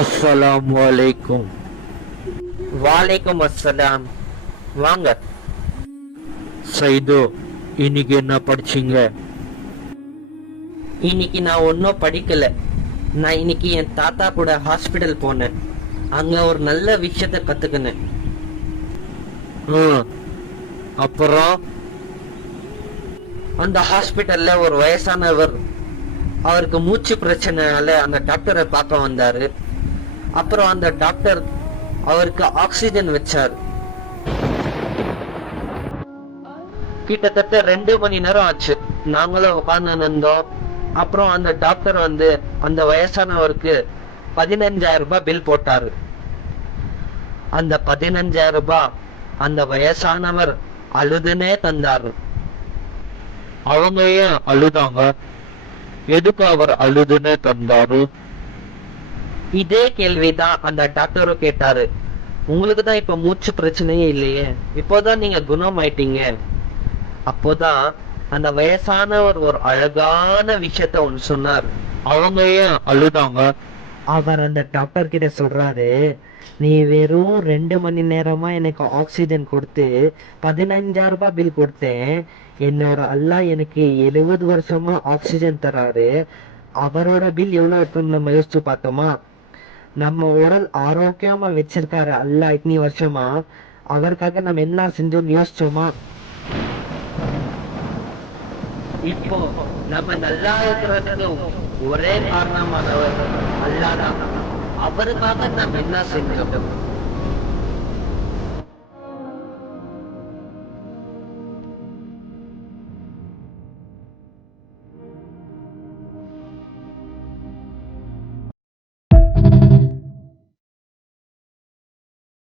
அஸ்ஸலாமு அலைக்கும். வாலைக்கும் அஸ்ஸலாம். வாங்க. சைது, இன்னைக்கு என்ன படிச்சீங்க? இன்னைக்கு நான் ஒன்றும் படிக்கல. நான் இன்னைக்கு என் தாத்தா கூட ஹாஸ்பிட்டல் போனேன். அங்க ஒரு நல்ல விஷயத்த கத்துக்கினேன். அப்புறம்? அந்த ஹாஸ்பிட்டல்ல ஒரு வயசானவர், அவருக்கு மூச்சு பிரச்சனையால அந்த டாக்டரை பார்க்க வந்தாரு. அப்புறம் அந்த டாக்டர் அவருக்கு ஆக்சிஜன் வச்சாரு. கிட்டத்தட்ட 2 மணி நேரம் ஆச்சு. நாங்களும் உட்கார்ந்து இருந்தோம். அப்புறம் அந்த டாக்டர் வந்து அந்த வயசானவருக்கு 15,000 ரூபாய் பில் போட்டாரு. அந்த 15,000 ரூபாய் அந்த வயசானவர் அழுதுனே தந்தாரு. அவங்க ஏன் அழுதாங்க? எதுக்கு அவர் அழுதுன்னு தந்தாரு? இதே கேள்விதான் அந்த டாக்டரும் கேட்டாரு. உங்களுக்கு தான் இப்ப மூச்சு பிரச்சனையே இல்லையே, இப்போதான் நீங்க குணமாயிட்டீங்க. அப்போதான் அந்த வயசானவர் ஒரு அழகான விஷயத்த ஒன்று சொன்னார். அவங்க ஏன் அழுதாங்க? அவர் அந்த டாக்டர் கிட்ட சொல்றாரு, நீ வெறும் 2 மணி நேரமா எனக்கு ஆக்சிஜன் கொடுத்து 15,000 ரூபாய் பில் கொடுத்தேன். என்னோட அல்லாஹ் எனக்கு 70 வருஷமா ஆக்சிஜன் தராரு. அவரோட பில் எவ்வளவு இருக்குன்னு நம்ம யோசிச்சு பார்த்தோமா? நம்ம உடல் ஆரோக்கியமா வச்சிருக்காரு அல்லாஹ் இத்தனை வருஷமா. அவருக்காக நம்ம என்ன செஞ்சோம்னு யோசிச்சோமா? இப்போ நம்ம நல்லா இருக்கிறதுக்கு ஒரே காரணமானவர் அல்லாஹ் தான். அவருக்காக நம்ம என்ன செஞ்சோம்?